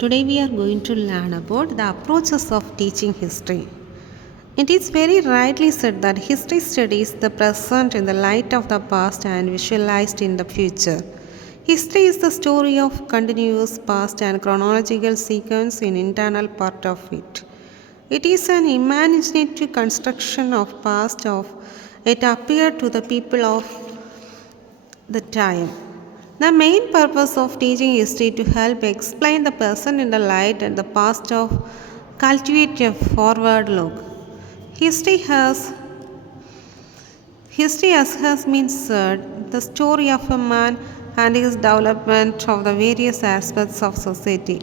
Today we are going to learn about the approaches of teaching history. It is very rightly said that history studies the present in the light of the past and visualized in the future. History is the story of continuous past and chronological sequence in internal part of it. It is an imaginative construction of past of it appeared to the people of the time. The main purpose of teaching history to help explain the present in the light and the past of cultivate a forward look. History has History, as has been said, the story of a man and his development of the various aspects of society.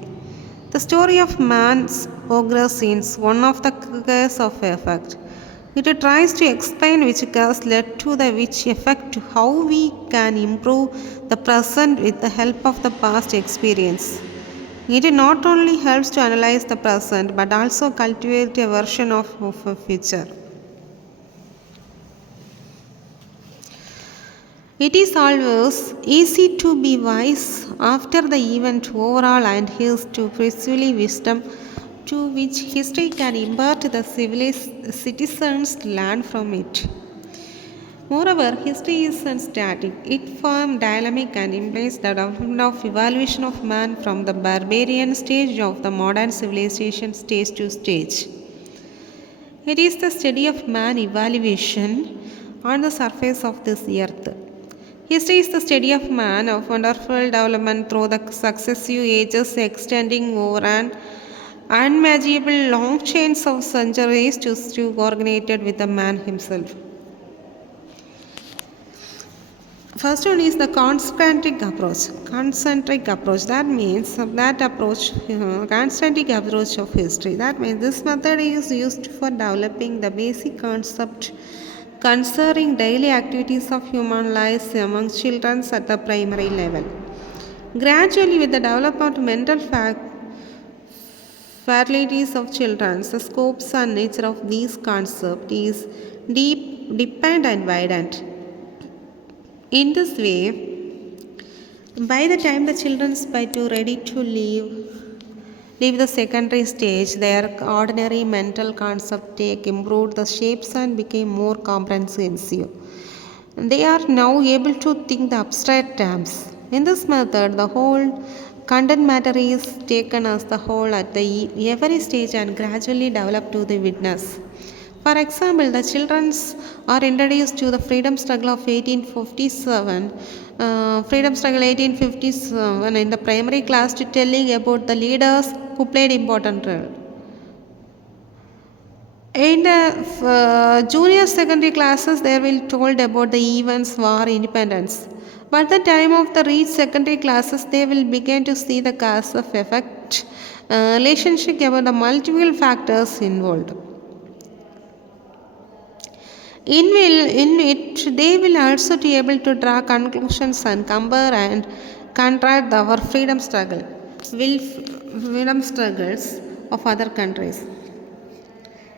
The story of man's progress is one of the causes of effect. It tries to explain which cause led to the which effect to how we can improve the present with the help of the past experience. It not only helps to analyze the present but also cultivate a version of a future. It is always easy to be wise after the event overall and his to precisely wisdom to which history can impart the civilized citizens learn from it. Moreover, history isn't static. It forms dynamic and implies the development of evaluation of man from the barbarian stage of the modern civilization stage to stage. It is the study of man evaluation on the surface of this earth. History is the study of man of wonderful development through the successive ages extending over an unmeasurable long chains of centuries to coordinated with the man himself. First one is the concentric approach. Concentric approach. That means that approach, concentric approach of history. That means this method is used for developing the basic concept concerning daily activities of human lives among children at the primary level. Gradually, with the development of mental faculties of children, the scopes and nature of these concepts is deepened and widened. In this way, by the time the children are too ready to leave the secondary stage, their ordinary mental concept take improved the shapes and became more comprehensive. They are now able to think the abstract terms. In this method, the whole content matter is taken as the whole at the every stage and gradually developed to the witness. For example, the children are introduced to the freedom struggle of 1857, freedom struggle 1857 in the primary class to telling about the leaders who played important role. In the junior secondary classes, they will told about the events, war, independence. By the time of the reach secondary classes, they will begin to see the cause of effect relationship about the multiple factors involved. In it, they will also be able to draw conclusions and compare and contrast our will freedom struggles of other countries.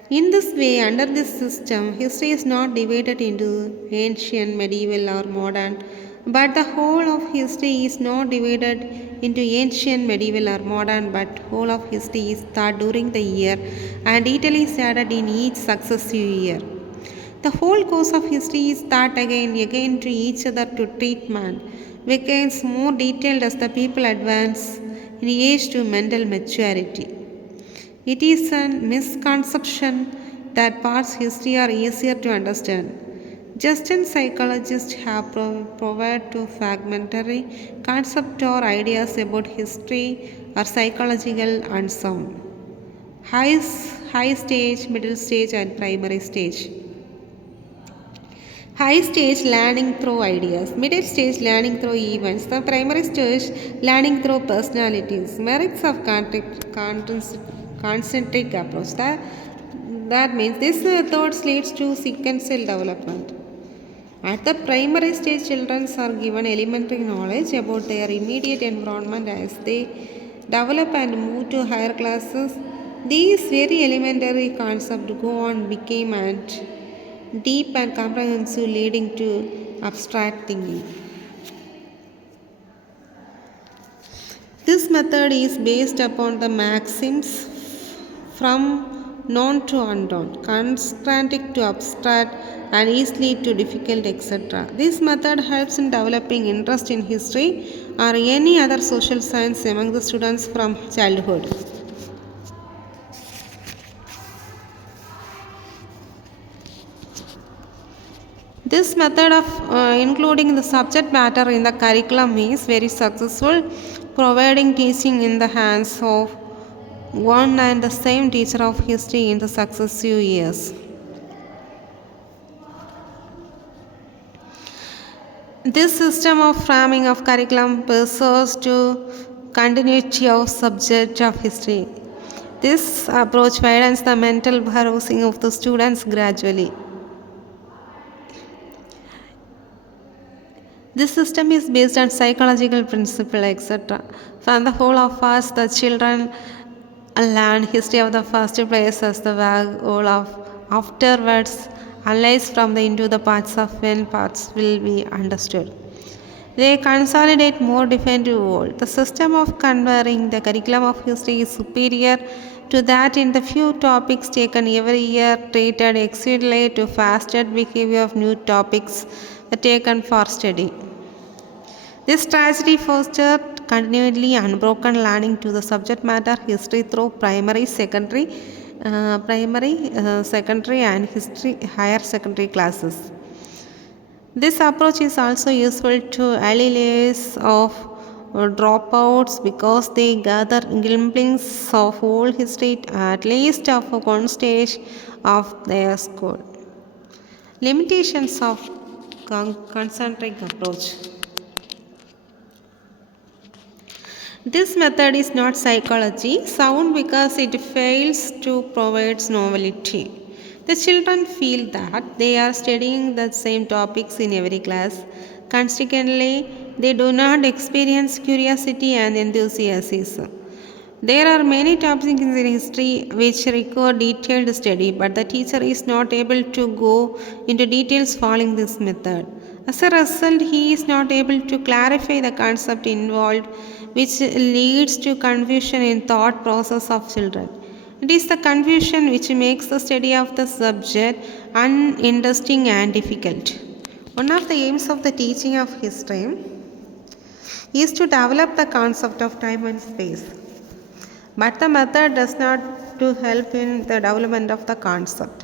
In this way, under this system, history is not divided into ancient, medieval, or modern, but the whole of history is not divided into ancient, medieval, or modern, but whole of history is taught during the year and detail is added in each successive year. The whole course of history is taught again to each other to treat man, becomes more detailed as the people advance in age to mental maturity. It is a misconception that past history are easier to understand. Just as psychologists have provided to fragmentary concepts or ideas about history are psychological unsound. High, high stage, middle stage, and primary stage. High stage learning through ideas, middle stage learning through events, the primary stage learning through personalities. Merits of concentric approach. That means this method leads to sequential development. At the primary stage, children are given elementary knowledge about their immediate environment as they develop and move to higher classes. These very elementary concepts go on became and deep and comprehensive, leading to abstract thinking. This method is based upon the maxims from known to unknown, constrained to abstract, and easily to difficult, etc. This method helps in developing interest in history or any other social science among the students from childhood. This method of including the subject matter in the curriculum is very successful, providing teaching in the hands of one and the same teacher of history in the successive years. This system of framing of curriculum pursues to continuity of subject of history. This approach widens the mental horizon of the students gradually. This system is based on psychological principle, etc. From the whole of us, the children learn history of the first place as the whole of afterwards analyze from the into the parts of when parts will be understood. They consolidate more definitive whole. The system of converting the curriculum of history is superior to that in the few topics taken every year, treated excellently to faster behavior of new topics taken for study. This strategy fostered continually unbroken learning to the subject matter history through secondary, and history higher secondary classes. This approach is also useful to early layers of dropouts because they gather glimpses of whole history at least of one stage of their school. Limitations of concentric approach. This method is not psychology sound because it fails to provide novelty. The children feel that they are studying the same topics in every class. Consequently, they do not experience curiosity and enthusiasm. There are many topics in history which require detailed study, but the teacher is not able to go into details following this method. As a result, he is not able to clarify the concept involved, which leads to confusion in thought process of children. It is the confusion which makes the study of the subject uninteresting and difficult. One of the aims of the teaching of history is to develop the concept of time and space. But the method does not to help in the development of the concept.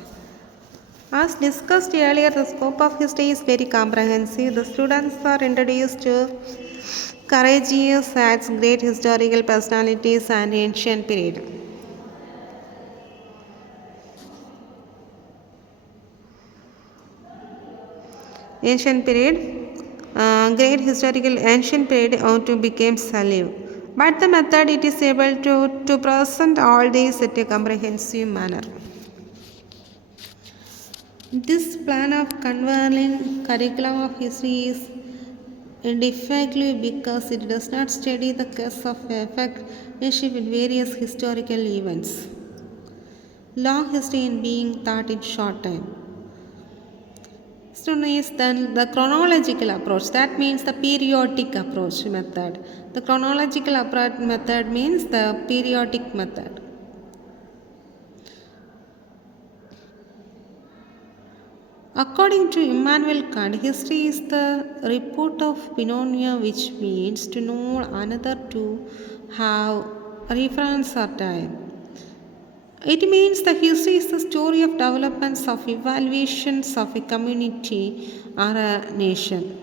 As discussed earlier, the scope of history is very comprehensive. The students are introduced to courageous acts, great historical personalities, and ancient period. Great historical ancient period to become salve. But the method it is able to present all these at a comprehensive manner. This plan of converting curriculum of history is defective because it does not study the cause of effect relationship with various historical events. Long history in being taught in short time. So is then the chronological approach. That means the periodic approach method. The chronological approach method means the periodic method. According to Immanuel Kant, history is the report of phenomena, which means to know another to have reference or time. It means the history is the story of developments of evaluations of a community or a nation.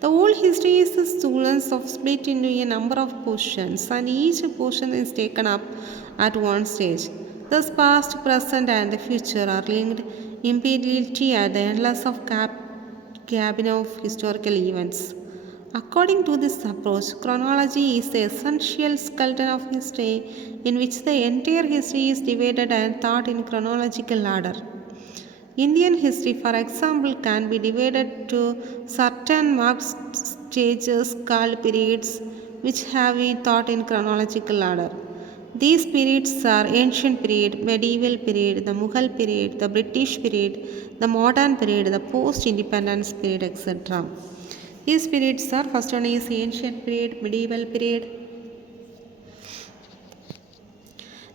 The whole history is the students of split into a number of portions, and each portion is taken up at one stage. Thus, past, present, and the future are linked imperiality at the endless of cabin of historical events. According to this approach, chronology is the essential skeleton of history in which the entire history is divided and taught in chronological order. Indian history, for example, can be divided to certain marked stages called periods which have been taught in chronological order. These periods are ancient period, medieval period, the Mughal period, the British period, the modern period, the post-independence period, etc. These periods are first one is ancient period, medieval period,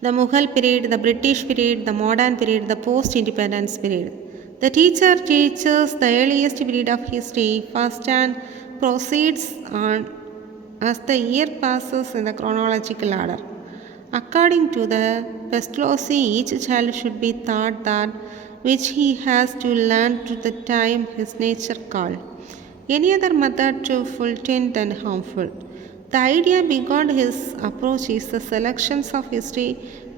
the Mughal period, the British period, the modern period, the post independence period. The teacher teaches the earliest period of history first and proceeds on as the year passes in the chronological order. According to the Pestalozzi, each child should be taught that which he has to learn to the time his nature called. Any other method to fulfil than harmful. The idea behind his approach is the selections of history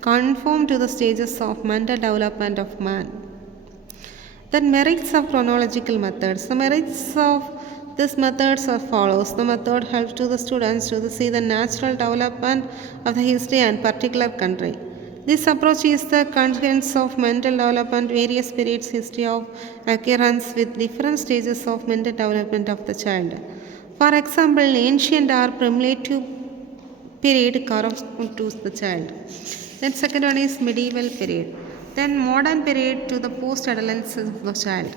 conform to the stages of mental development of man. The merits of chronological methods. The merits of these methods are follows. The method helps to the students to see the natural development of the history and particular country. This approach is the consequence of mental development, various periods history of occurrence with different stages of mental development of the child. For example, ancient or primitive period corresponds to the child. Then second one is medieval period. Then modern period to the post-adolescence of the child.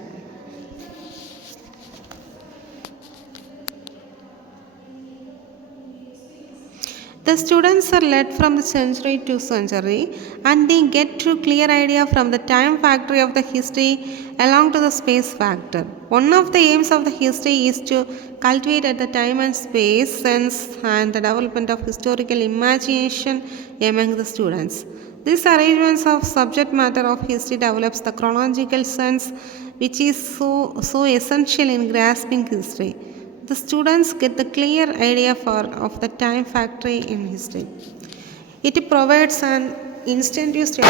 The students are led from the century to century and they get to clear idea from the time factor of the history along to the space factor. One of the aims of the history is to cultivate at the time and space sense and the development of historical imagination among the students. This arrangement of subject matter of history develops the chronological sense which is so essential in grasping history. The students get the clear idea of the time factor in history. It provides an instinctive study.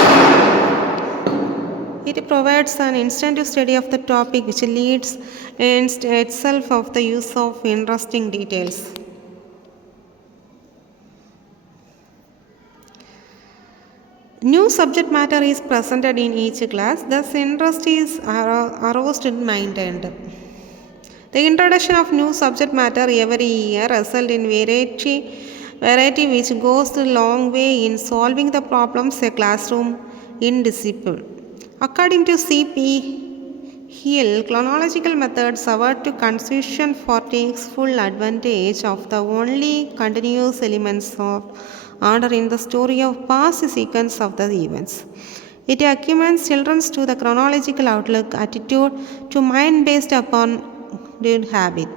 It provides an instinctive study of the topic which leads in itself of the use of interesting details. New subject matter is presented in each class, thus interest is aroused in mind end. The introduction of new subject matter every year results in variety which goes a long way in solving the problems a classroom in discipline. According to C.P. Hill, chronological methods avoid to confusion for takes full advantage of the only continuous elements of order in the story of past sequence of the events. It accommodates children to the chronological outlook attitude to mind based upon habit.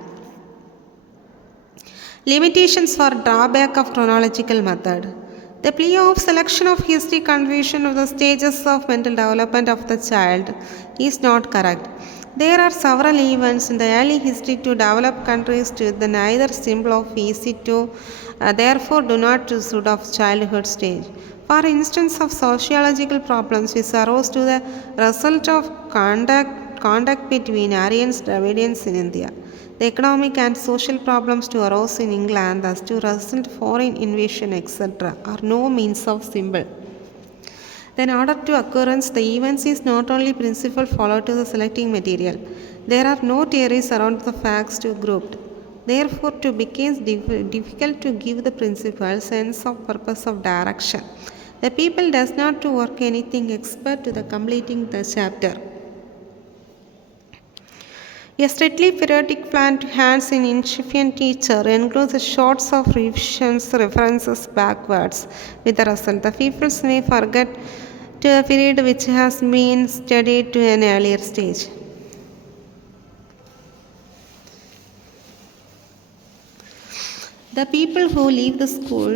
Limitations for drawback of chronological method. The plea of selection of history confusion of the stages of mental development of the child is not correct. There are several events in the early history to develop countries to the neither simple or easy to therefore do not suit of childhood stage. For instance of sociological problems which arose to the result of contact between Aryans and Dravidians in India. The economic and social problems to arise in England as to result foreign invasion etc. are no means of symbol. Then order to occurrence, the events is not only principle followed to the selecting material. There are no theories around the facts to grouped. Therefore, to becomes difficult to give the principle sense of purpose of direction. The people does not to work anything except to the completing the chapter. A strictly periodic plan to hands in insufficient teacher includes shots of revisions references backwards with the result. The pupils may forget to a period which has been studied to an earlier stage. The people who leave the school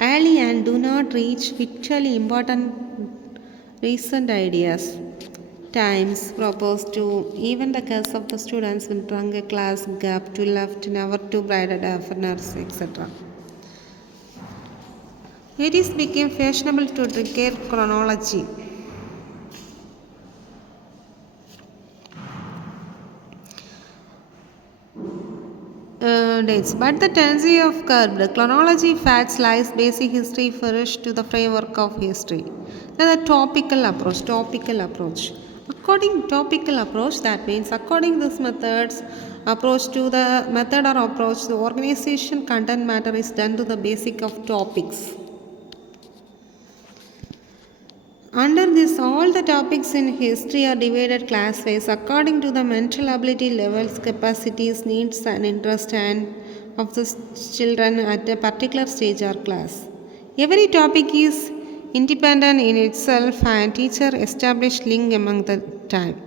early and do not reach vitally important recent ideas times proposed to even the case of the students will drunk a class gap to left never to bridal affairs etc. It is became fashionable to declare chronology. Dates, but the tendency of curved chronology facts lies basic history first to the framework of history. Then the topical approach. According topical approach, that means according this methods approach to the method or approach, the organization content matter is done to the basic of topics. Under this, all the topics in history are divided class-wise according to the mental ability levels, capacities, needs, and interest and of the children at a particular stage or class. Every topic is independent in itself and teacher established link among the time.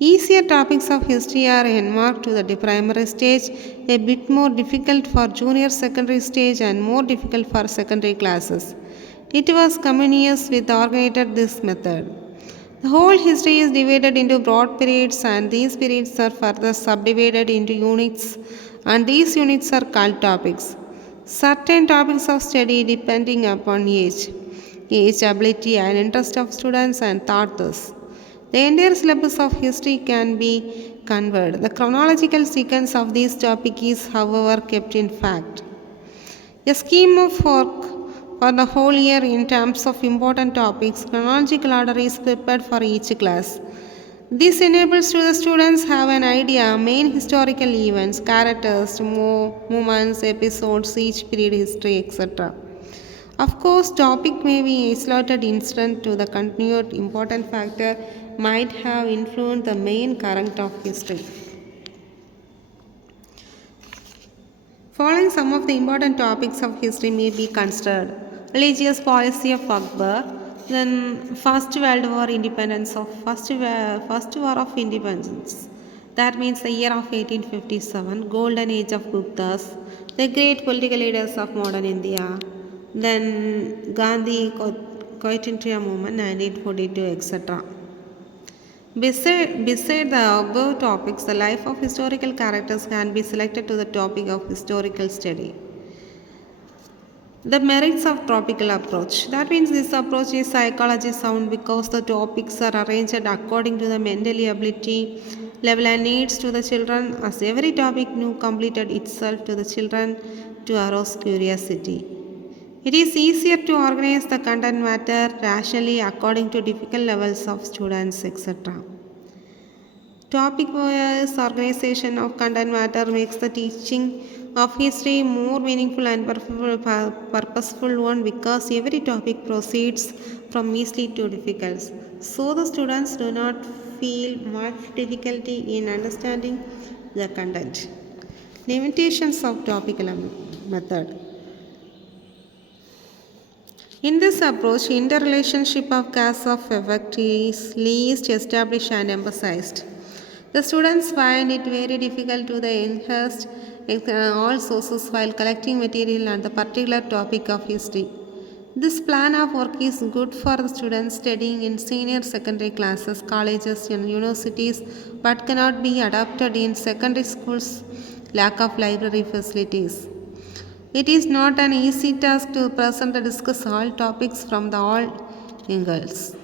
Easier topics of history are earmarked to the primary stage, a bit more difficult for junior secondary stage and more difficult for secondary classes. It was communious with organized this method. The whole history is divided into broad periods, and these periods are further subdivided into units, and these units are called topics. Certain topics of study depending upon age, ability, and interest of students and authors. The entire syllabus of history can be converted. The chronological sequence of these topics is, however, kept in fact. A scheme of work for the whole year in terms of important topics, chronological order is prepared for each class. This enables to the students have an idea, main historical events, characters, moments, episodes, each period history, etc. Of course, topic may be isolated instant to the continued important factor might have influenced the main current of history. Following some of the important topics of history may be considered: religious policy of Akbar, then First World War independence of First War of Independence. That means the year of 1857, golden age of Guptas, the great political leaders of modern India, then Gandhi Quitclaim movement 1942, etc. Beside the above topics, the life of historical characters can be selected to the topic of historical study. The merits of tropical approach. That means this approach is psychology sound because the topics are arranged according to the mental ability level and needs to the children, as every topic new completed itself to the children to arouse curiosity. It is easier to organize the content matter rationally according to difficult levels of students, etc. Topic wise organization of content matter makes the teaching of history more meaningful and purposeful one because every topic proceeds from easy to difficult. So the students do not feel much difficulty in understanding the content. Limitations of topical method. In this approach, interrelationship of cause of effect is least established and emphasized. The students find it very difficult to ingest all sources while collecting material on the particular topic of history. This plan of work is good for the students studying in senior secondary classes, colleges, and universities, but cannot be adopted in secondary schools' lack of library facilities. It is not an easy task to present and discuss all topics from all angles.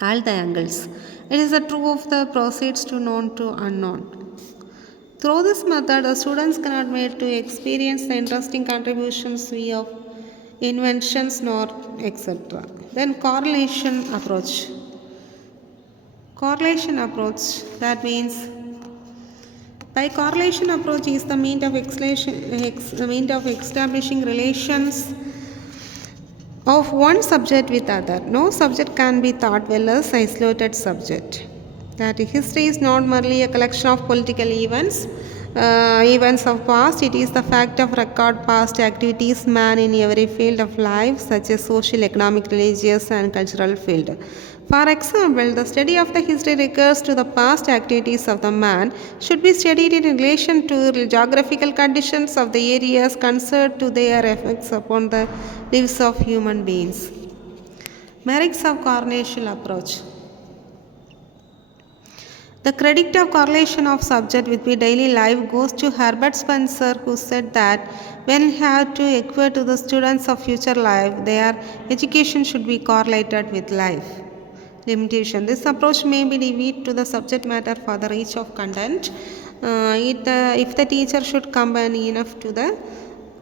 All the angles. It is the true of the proceeds to known to unknown. Through this method, the students cannot made to experience the interesting contributions we of inventions nor etc. Then correlation approach. Correlation approach, that means by correlation approach is the means of establishing relations of one subject with other. No subject can be thought well as isolated subject. That history is not merely a collection of political events of past. It is the fact of record past activities man in every field of life, such as social, economic, religious, and cultural field. For example, the study of the history recurs to the past activities of the man should be studied in relation to geographical conditions of the areas concerned to their effects upon the lives of human beings. Merits of correlation approach. The credit of correlation of subject with the daily life goes to Herbert Spencer, who said that when you have to equate to the students of future life, their education should be correlated with life. Limitation. This approach may be deviate to the subject matter for the reach of content. If the teacher should combine enough to the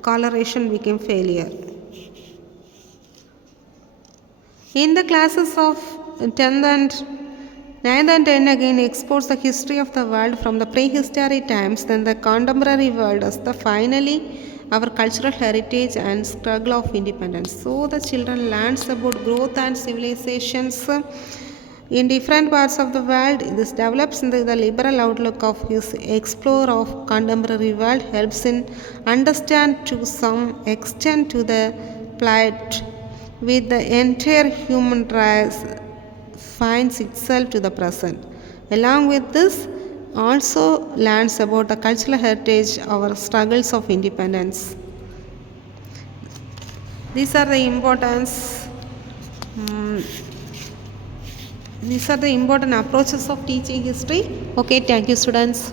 correlation became failure. In the classes of 10th and 9th and 10th again explores the history of the world from the prehistoric times, then the contemporary world as the finally our cultural heritage and struggle of independence. So the children learns about growth and civilizations in different parts of the world. This develops in the liberal outlook of his explorer of contemporary world, helps in understand to some extent to the plight with the entire human race finds itself to the present. Along with this, also learns about the cultural heritage, our struggles of independence. These are the importance. mm, these are the important approaches of teaching history. Okay, thank you, students.